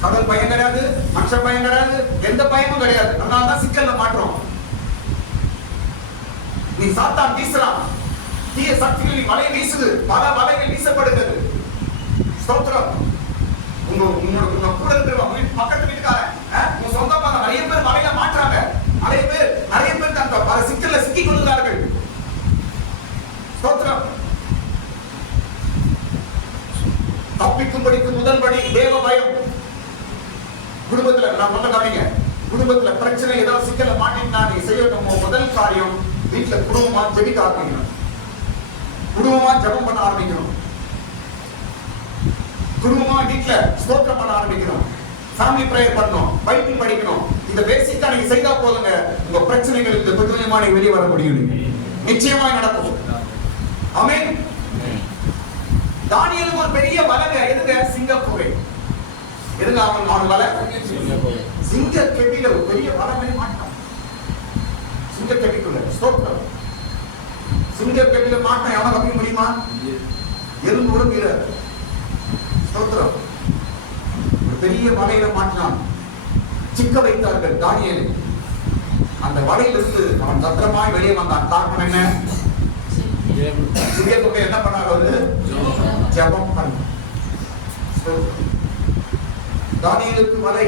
கடல் பயம் கிடையாது, மனுஷ பயம் கிடையாது, எந்த பயமும் கிடையாது. அதனாலதான் சிக்கல்ல மாற்றோம். நீ சாத்தான் வீசுறான், தீய சக்திகள் நீ வலை வீசுது, பல வலைகள் வீசப்படுகிறது. ஸ்தோத்திரம். உங்க கூட இருக்கிறவங்க, பக்கத்து வீட்டுக்காரன், உங்க சொந்த பக்கம் நிறைய பேர் வலையில மாற்றாங்க. நிறைய பேர் அந்த பல சிக்கல்ல சிக்கிக் கொள்கிறார்கள். ஸ்தோத்திரம். தப்பிக்கும்படிக்கு முதல் படி தேவ பயம். குடும்பத்துல நான் சொல்ல கவனிங்க, குடும்பத்துல பிரச்சனை ஏதாவது சிக்கல மாட்டினா நீ செய்யணும் முதல் காரியம், வீட்டுல குடும்பமா ஜெபிக்க ஆரம்பிக்கணும். குடும்பமா ஜெபம் பண்ண ஆரம்பிக்கணும். குடும்பமா வீட்டுல ஸ்தோத்திரம் பண்ண ஆரம்பிக்கணும். ஃபேமிலி பிரேயர் பண்ணணும், பைபிள் படிக்கணும். இந்த பேசிக்கா நீங்க செய்தா போதுங்க, உங்க பிரச்சனைகளுக்கு புதுமையமா நீங்க வெளியே வர முடியும். நிச்சயமா நடக்கும். ஆமென். தானியேலுக்கு ஒரு பெரிய வலைங்க எதுங்க? சிங்கப்பூரை. எதுங்க அவன் வலை? சிங்க கெட்டில ஒரு பெரிய வலை மாதிரி மாட்டான். சிங்க கெட்டிக்குள்ள. ஸ்தோத்திரம். சிங்க கெட்டில மாட்டான் எவன தப்பிக்க முடியுமா? எறும்பு கூட மீற. ஸ்தோத்திரம். ஒரு பெரிய வலையில மாட்டினான், சிக்க வைத்தார்கள் தானியேலை. அந்த வலையிலிருந்து அவன் பத்திரமாய் வெளியே வந்தான். காரணம் என்ன? சிங்கத்துக்கு என்ன பண்ணாரு? அவரு ஜெபம் பண்ண. தானியேலுக்கு வலை,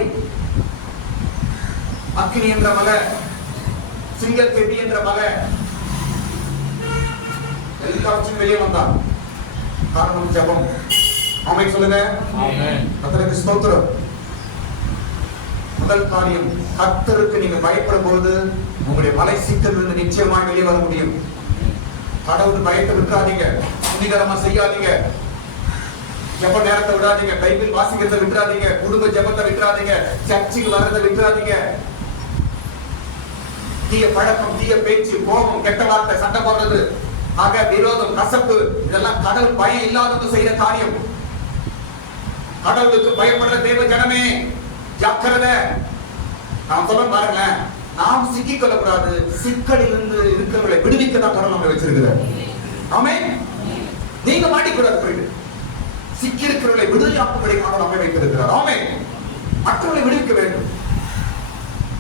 அக்கினி என்ற வலை, சிங்கக்கெட்டி என்ற வலை, எல்லாவற்றும் வெளியே வந்தான். காரணம் ஜெபம். ஆமென் சொல்லுங்க. கர்த்தருக்கு ஸ்தோத்திரம். முதல் காரியம், கர்த்தருக்கு நீங்க பயப்படும் பொழுது உங்களுடைய மலை சிக்கலிலிருந்து நிச்சயமாக வெளியே வர முடியும். கடவுள் பயத்தை விட்டுறாதீங்க, புனிதரமா செய்யாதீங்க, ஜெப நேரத்தை விடாதீங்க, பைபிள் வாசிக்கிறத விட்டுறாதீங்க, குடும்ப ஜெபத்தை விட்டுறாதீங்க, சர்ச்சுக்கு வர்றதை விட்டுறாதீங்க. தீய பழக்கம், தீய பேச்சு, கோபம், கெட்ட வார்த்தை, சண்டை போடுறது, விரோதம், கசப்பு, இதெல்லாம் கடவுள் பயம் இல்லாதவங்க செய்யற காரியம். கடவுளுக்கு பயப்படுற தேவ ஜனமே ஜாக்கிரதை. நாம் சொல்ல பாருங்களேன், நாம் சிக்கிக் கொள்ளக்கூடாது. சிக்கலிலிருந்து இருக்கிறவர்களை விடுவிக்க தான் கடவுள் நம்மை வச்சிருக்கிறார். ஆமென். நீங்க மாட்டிக்கூடாது, போயிட்டு சிக்கி இருக்கிறவர்களை விடுதலையாக்கும்படி கடவுள் நம்மை வைத்திருக்கிறார். ஆமென். மற்றவர்களை விடுவிக்க வேண்டும்.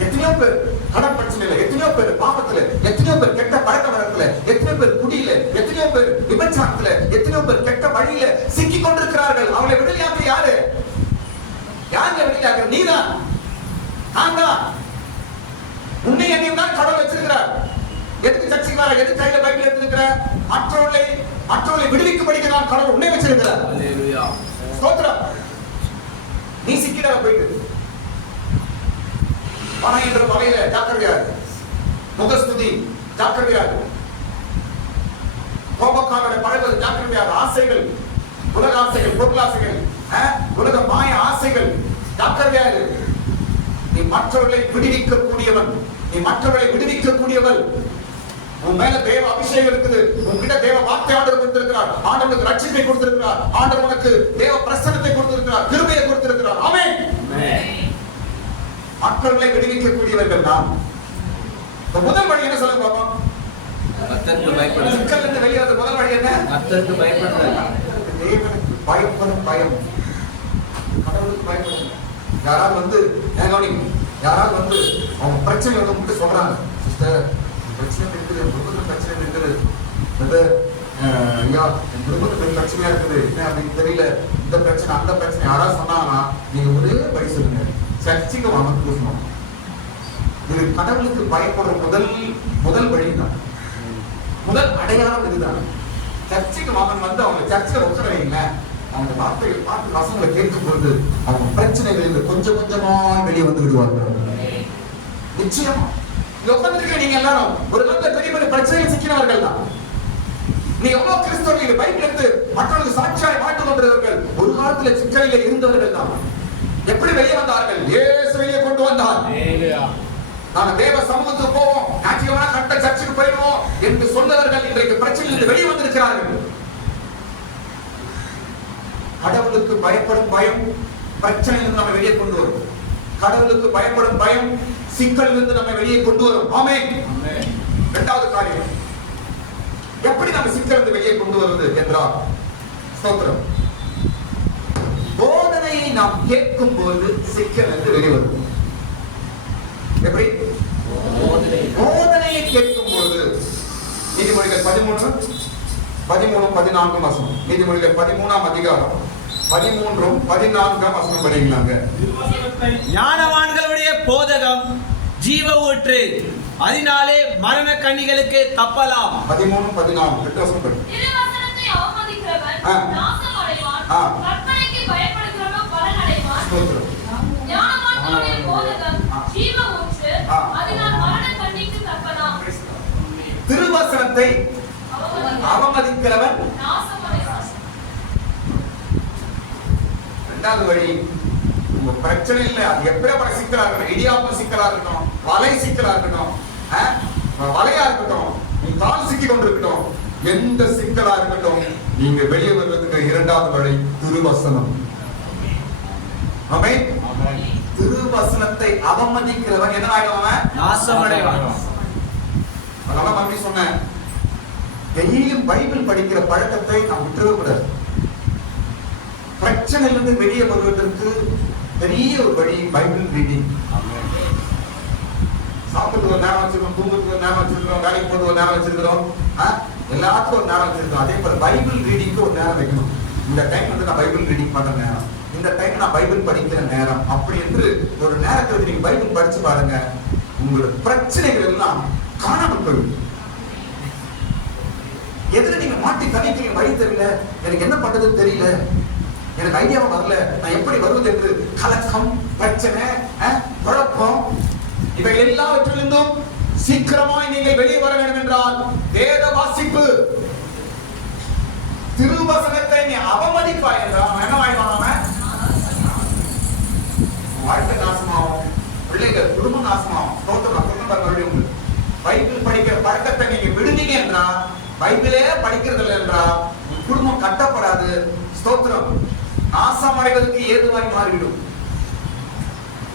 எத்தனையோ பேர் கடன் பிரச்சனையில, எத்தனையோ பேர் பாவத்துல, எத்தனையோ பேர் கெட்ட பழக்க வழக்கத்துல, எத்தனையோ பேர் குடியில, எத்தனையோ பேர் விபச்சாரத்துல, எத்தனையோ பேர் கெட்ட வழியில சிக்கி கொண்டிருக்கிறார்கள். அவளை விடுதலையாக்க யாரு? யாருங்க விடுதலையாக்க? நீதான், நான் தான். உன்னை என்னையும் தான் கடவுள் வச்சிருக்கிறார். எதுக்கு சர்ச்சைக்கு வர, எதுக்கு கையில பைபிள் எடுத்துக்கிற? மற்றவர்களை விடுவிக்கும்படிக்கு தான் கடவுள் உன்னை வச்சிருக்கிறார். அல்லேலூயா. ஸ்தோத்திரம். நீ சிக்கிட போயிட்டு பணம் என்ற வகையில ஜாக்கிரதையாக, முகஸ்துதி ஜாக்கிரதையாக, கோபக்காரோட பழகுவது ஜாக்கிரதையாக, ஆசைகள், உலக ஆசைகள், பொருளாசைகள், உலக மாய ஆசைகள் ஜாக்கிரதையாக. நீ மற்றவர்களை விடுவிக்கக்கூடியவன், நீ மற்றவர்களை விடுவிக்கக்கூடியவள். உன் மேல தேவ அபிஷேகம் இருக்குது, உன்கிட்ட தேவ வார்த்தை ஆண்டவர் கொடுத்திருக்கிறார், ஆண்டவருக்கு ரட்சிப்பை கொடுத்திருக்கிறார், ஆண்டவர் உனக்கு தேவ பிரசன்னத்தை கொடுத்திருக்கிறார், கிருபையை கொடுத்திருக்கிறார். ஆமென். மற்றவர்களை விடுவிக்கக்கூடியவர்கள் நாம். முதல் வழி என்ன சொல்லுங்க பாப்போம்? கர்த்தருக்கு பயப்படுறது. சிக்கலிலிருந்து வெளியே வந்த முதல் வழி என்ன? கர்த்தருக்கு பயப்படுறது. தேவனுக்கு பயப்படும் பயம், கடவுளுக்கு பயப்படும். யாராவது அவங்க பிரச்சனை வந்து சொல்றாங்க, சிஸ்டர் பிரச்சனை இருக்குது, குடும்பத்தில் பிரச்சனை இருக்குது, ஐயா என் குடும்பத்துக்கு பிரச்சனையா இருக்குது, என்ன அப்படின்னு தெரியல, இந்த பிரச்சனை அந்த பிரச்சனை யாராவது சொன்னாங்கன்னா நீங்க ஒரே வழி சொல்லுங்க, சர்ச்சைக்கு வாங்க பூசணும். இது கடவுளுக்கு பயப்படுற முதல் வழிதான், முதல் அடையாளம் இதுதான். சர்ச்சைக்கு வாங்க வந்து அவங்க சர்ச்சையில உட்காரீங்க, அவங்க வார்த்தைகள் பார்த்து வசங்களை கேட்கும் பொழுது அவங்க பிரச்சனைகள் கொஞ்சம் கொஞ்சமா வெளியே வந்து விடுவார்கள். நிச்சயமா உட்கார்ந்து நீங்க எல்லாரும் ஒரு காலத்துல பெரிய பெரிய பிரச்சனைகள் சிக்கினவர்கள் தான். நீ எவ்வளவு கிறிஸ்தவர்கள் பைபிள் எடுத்து மற்றவர்களுக்கு சாட்சியாய் மாற்றி கொண்டிருந்தவர்கள், ஒரு காலத்துல சிக்கலில் இருந்தவர்கள் தான். எப்படி வெளியே வந்தார்கள்? இயேசு வெளியே கொண்டு வந்தார். நாங்க தேவ சமூகத்துக்கு போவோம், ஞாயிற்றுக்கிழமை கட்ட சர்ச்சுக்கு போயிடுவோம் என்று சொன்னவர்கள் இன்றைக்கு பிரச்சனையிலிருந்து வெளியே வந்திருக்கிறார்கள். கடவுளுக்கு பயப்படும் பயம் பிரச்சனையிலிருந்து நம்ம வெளியே கொண்டு வரும். கடவுளுக்கு பயப்படும் பயம் சிக்கலிலிருந்து நம்ம வெளியே கொண்டு வரும். ஆமென். இரண்டாவது காரியம், எப்படி நம்ம சிக்கலிலிருந்து வெளியே கொண்டு வருவது என்றால், ஸ்தோத்திரம், போதனையை நாம் கேட்கும் போது சிக்கலிலிருந்து வெளியே வரும். எப்படி? போதனையை கேட்கும் போது. நீதிமொழிகள் 13-14 வசனம். நீதிமொழிகள் 13ஆம் அதிகாரம் 13-14 வசனம் படிக்கலாங்க. ஞானவான்களுடைய போதகம் ஜீவ ஊற்று, அதனாலே மரண கண்ணிகளுக்கு தப்பலாம். 13-14 8 வசனம் படி. திருவசனத்தை அவமதிக்கிறவன் நாசம் அடைவான், கற்பனைக்கு பயப்படுகிறவனோ பலன் அடைவான். ஞானவான்களுடைய போதகம் ஜீவ ஊற்று, அதனால் மரண கண்ணிக்கு தப்பலாம். திருவசனத்தை அவமதிக்கிறவன் நாசம் அடைவான். இரண்டாவது வழி, உங்க பிரச்சனை இல்ல, அது எப்படிப்பட்ட சிக்கலா இருக்கட்டும், இடியாப்பம் சிக்கலா இருக்கட்டும், வலை சிக்கலா இருக்கட்டும், வலையா இருக்கட்டும், நீ கால் சிக்கி கொண்டிருக்கட்டும், எந்த சிக்கலா இருக்கட்டும், நீங்க வெளியே வருவதற்கு இரண்டாவது வழி திருவசனம். ஆமென். திருவசனத்தை அவமதிக்கிறவன் என்ன ஆயிடுவான்? நாசம் அடைவான். அதனால மறுபடியும் சொன்னேன், டெய்லியும் பைபிள் படிக்கிற பழக்கத்தை நாம் விட்டுறவே கூடாது. பிரச்சனையிலிருந்து வெளியே வருவதற்கு பெரிய ஒரு வழி பைபிள் ரீடிங். சாப்பிட்டு ஒரு நேரம் வச்சிருக்கோம், தூங்குறதுக்கு ஒரு நேரம் வச்சிருக்கிறோம், வேலைக்கு போட்டு ஒரு நேரம் வச்சிருக்கிறோம், எல்லாத்துக்கும் ஒரு நேரம் வச்சிருக்கோம். அதே போல பைபிள் ரீடிங்க்கு ஒரு நேரம் வைக்கணும். இந்த டைம் வந்து நான் பைபிள் ரீடிங் பண்ற நேரம், இந்த டைம் நான் பைபிள் படிக்கிற நேரம், அப்படி என்று ஒரு நேரத்தை வந்து நீங்க பைபிள் படிச்சு பாருங்க, உங்களோட பிரச்சனைகள் எல்லாம் காணாமல் போயிடும். எதுல நீங்க மாட்டி தவிக்கிறேன், வழி தெரியல, எனக்கு என்ன பண்றதுன்னு தெரியல, எனக்கு ஐடியாவும் வரல, நான் எப்படி வருவது என்று கலக்கம், பிரச்சனை, குழப்பம், இவை எல்லாவற்றிலிருந்தும் சீக்கிரமாய் நீங்கள் வெளியே வர வேண்டும் என்றால் வேத வாசிப்பு. திருவசனத்தை நீ அவமதிப்பாய் என்றால் என்ன வாய்ப்பாங்க? வாழ்க்கை நாசமாகும், பிள்ளைகள் குடும்பம் நாசமாகும். குடும்பம் பைபிள் படிக்கிற பழக்கத்தை நீங்க விடுவீங்க என்றா, பைபிளே படிக்கிறது இல்லை என்றா குடும்பம் கட்டப்படாது. ஸ்தோத்திரம். நாசமடைவதற்கு ஏதுவாய் மாறிவிடும்.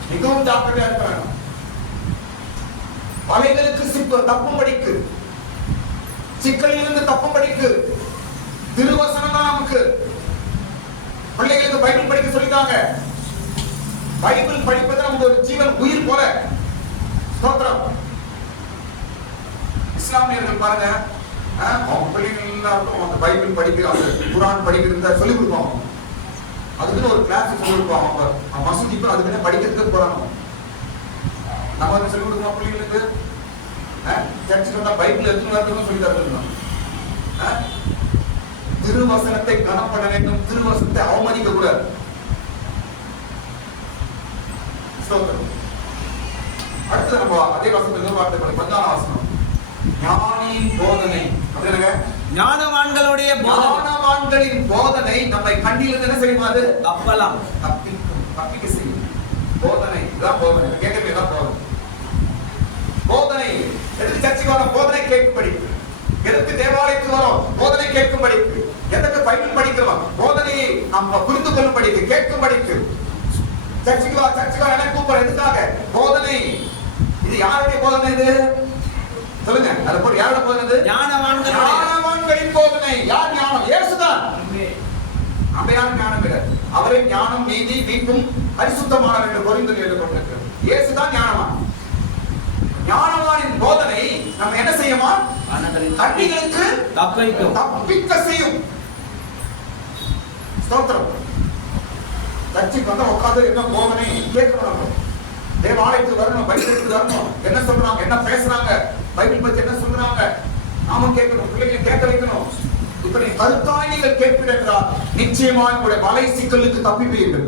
மிகவும் ஜாக்கிரதையா இருக்க வேண்டும். வலைகளுக்கு தப்பும்படிக்கு, சிக்கலிலிருந்து தப்பும்படிக்கு திருவசனம் தான் நமக்கு. பிள்ளைகளுக்கு பைபிள் படிக்க சொல்லிட்டாங்க. பைபிள் படிப்பது நமக்கு ஒரு ஜீவன், உயிர் போல. ஸ்தோத்திரம். இஸ்லாமியர்கள் பாருங்க, அவங்க பிள்ளைகள் எல்லாருக்கும் அந்த பைபிள் படிக்க, அந்த குரான் படிக்கிறத சொல்லிக் கொடுப்பாங்க. அதுக்குன்னு ஒரு கிளாஸ் சொல்லிக் கொடுப்பாங்க. அவங்க மசூதிக்கு அதுக்குன்னு படிக்கிறதுக்கு போறாங்க. நம்ம அதை சொல்லிக் கொடுக்கணும் பிள்ளைங்களுக்கு. சர்ச்சுக்கு வந்தா பைபிள் எடுத்துன்னு வரதுன்னு சொல்லி தரணும். திருவசனத்தை கனம் பண்ண வேண்டும், திருவசனத்தை அவமதிக்க கூடாது. அடுத்து நம்ம அதே வசனத்தில் வார்த்தை 15ஆம் வசனம். ஞானியின் போதனை, ஞானவான்களுடைய ஞானவான்களின் போதனை நம்மை கண்ணிலிருந்து என்ன செய்யுமாறு? தப்பலாம், தப்பிக்க செய்யும். போதனை இதான் போதனை. கேட்கவே தான் போதனை. போதனை எதுக்கு சர்ச்சைக்கு வரோம்? போதனை கேட்கும்படி. எதுக்கு தேவாலயத்துக்கு வரோம்? போதனை கேட்கும்படி. எதுக்கு பைபிள் படிக்கிறோம்? போதனையை நம்ம புரிந்து கொள்ளும்படிக்கு, கேட்கும்படிக்கு. சர்ச்சைக்கு வா, சர்ச்சைக்கு வா, என்ன கூப்பிட எதுக்காக? போதனை. இது யாருடைய போதனை? இது சொல்லுங்க. அது போல யாரோட போதனை? இது ஞானவான்களின் போதனை. யார் ஞானம்? இயேசுதான். நம்ம யாரும் ஞானம் இல்லை. அவரே ஞானம், நீதி, மீட்பும் பரிசுத்தமானவர் என்று கொரிந்தியரில் எழுதப்பட்டிருக்கிறது. இயேசுதான் ஞானவான். ஞானவானின் போதனை நம்ம என்ன செய்யுமா? கண்ணிகளுக்கு தப்பிக்க செய்யும். ஸ்தோத்திரம். சர்ச்சைக்கு வந்தா உட்கார்ந்து என்ன போதனை கேட்கணும். தேவாலயத்துக்கு வரணும், பைபிளுக்கு வரணும். என்ன சொல்றாங்க, என்ன பேசுறாங்க, பைபிள் பத்தி என்ன சொல்றாங்க, நாம கேட்கணும். பிள்ளைகளை கேட்க வைக்கணும். இப்படி கருத்தாய் நீங்கள் கேட்கிறீர்களால் நிச்சயமாய் உங்களுடைய வலை சிக்கலுக்கு தப்பிப்பீர்கள்.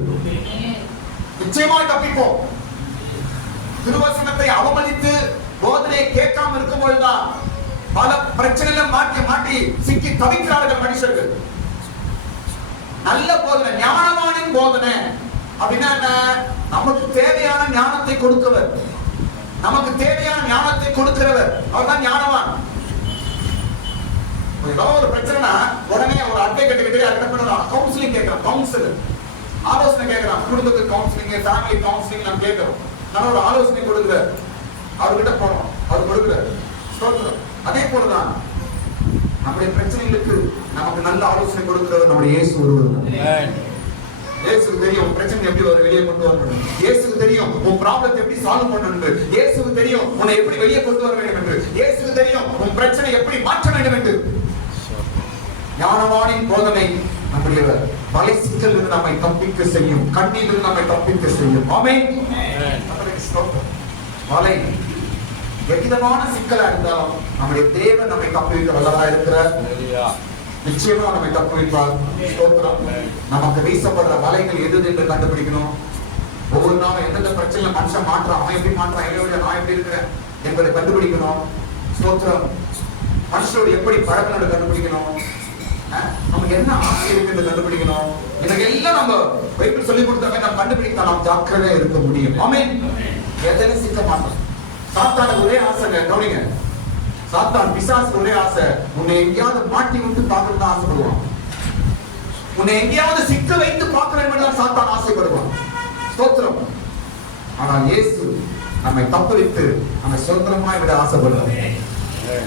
நிச்சயமாய் தப்பிப்போம். திருவசனத்தை அவமதித்து போதனையை கேட்காம இருக்கும் பொழுதுதான் பல பிரச்சனைகள் மாட்டி மாட்டி சிக்கி தவிக்கிறார்கள் மனுஷர்கள். நல்ல போதனை, ஞானவானின் போதனை அப்படின்னா என்ன? நமக்கு தேவையான ஞானத்தை கொடுக்கிறவர், நமக்கு தேவையான ஞானத்தை கொடுக்கிறவர், அவர்தான் ஞானவான். ஏதாவது ஒரு பிரச்சனை உடனே ஒரு அட்வொகேட் கிட்ட கவுன்சிலிங் கேட்கிறோம். கவுன்சிலர் ஆலோசனை கேட்கிறோம். குடும்பத்துக்கு கவுன்சிலிங், ஃபேமிலி கவுன்சிலிங் நம்ம கேட்கிறோம். நான் ஒரு ஆலோசனை கொடுக்கிறார், அவர்கிட்ட போனோம், அவர் கொடுக்கிறார். அதே போலதான் நம்முடைய பிரச்சனைகளுக்கு நமக்கு நல்ல ஆலோசனை கொடுக்கிறவர் நம்முடைய இயேசு ஒருவர். இயேசுக்கு தெரியும் பிரச்சனை எப்படி வெளியே கொண்டு வரணும். இயேசுக்கு தெரியும் உன் ப்ராப்ளத்தை எப்படி சால்வ் பண்ணணும். இயேசுக்கு தெரியும் உன்னை எப்படி வெளியே கொண்டு வர வேண்டும் என்று. இயேசுக்கு தெரியும் உன் பிரச்சனை எப்படி மாற்ற வேண்டும் என்று. ஞானவானின் போதனை நம்முடைய வலை சிக்கலிலிருந்து நம்மை தப்பிக்க செய்யும், கண்ணிலிருந்து நம்மை தப்பிக்க செய்யும். ஆமென். வலை எவ்விதமான சிக்கலா இருந்தாலும் நம்முடைய தேவன் நம்மை தப்புவிக்க வல்லவராய் இருக்கிறார். நிச்சயமா நம்மை தப்புவிப்பார். நமக்கு வீசப்படுற வலைகள் எது என்று கண்டுபிடிக்கணும். ஒவ்வொரு நாளும் எந்தெந்த பிரச்சனை மனுஷன் மாற்றான், அவன் எப்படி மாற்றான், நான் எப்படி இருக்கிறேன் என்பதை கண்டுபிடிக்கணும். ஸ்தோத்திரம். மனுஷோடு எப்படி பழக்கணும் கண்டுபிடிக்கணும். நமக்கு என்ன ஆசை இருக்கு கண்டுபிடிக்கணும். இதெல்லாம் நம்ம பைபிள் சொல்லி கொடுத்தாங்க, நம்ம கண்டுபிடித்தா நாம் ஜாக்கிரதையா இருக்க முடியும். ஆமென். எதனை சிக்க மாட்டோம். சாத்தானுக்கு ஒரே ஆசை, கவனிங்க, சாத்தான் பிசாசுக்கு ஒரே ஆசை, உன்னை எங்கேயாவது மாட்டி விட்டு பார்க்கணும்னு ஆசைப்படுவான். உன்னை எங்கேயாவது சிக்க வைத்து பார்க்க வேண்டும் சாத்தான் ஆசைப்படுவான். ஸ்தோத்திரம். ஆனால் இயேசு நம்மை தப்புவித்து நம்மை சுதந்திரமாய் விட ஆசைப்படுறார்.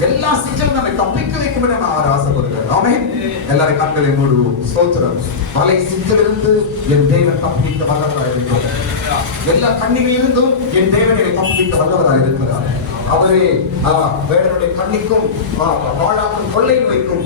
எல்லா சிக்கலும் நம்மை தப்பிக்க வைக்கும் விட அவர் ஆசைப்படுகிறார். ஆமென். எல்லாரும் கண்களை மூடுவோம். ஸ்தோத்திரம். வலை சிக்கலிருந்து என் தேவன் தப்பிக்க வல்லவராய் இருக்கிறார். எல்லா கண்ணிகளிலிருந்தும் என் தேவன் என்னை தப்பிக்க வல்லவராய் இருக்கிறார். அவரே வேடனுடைய கண்ணிக்கும் வாழாக்கும் கொள்ளை நோய்க்கும்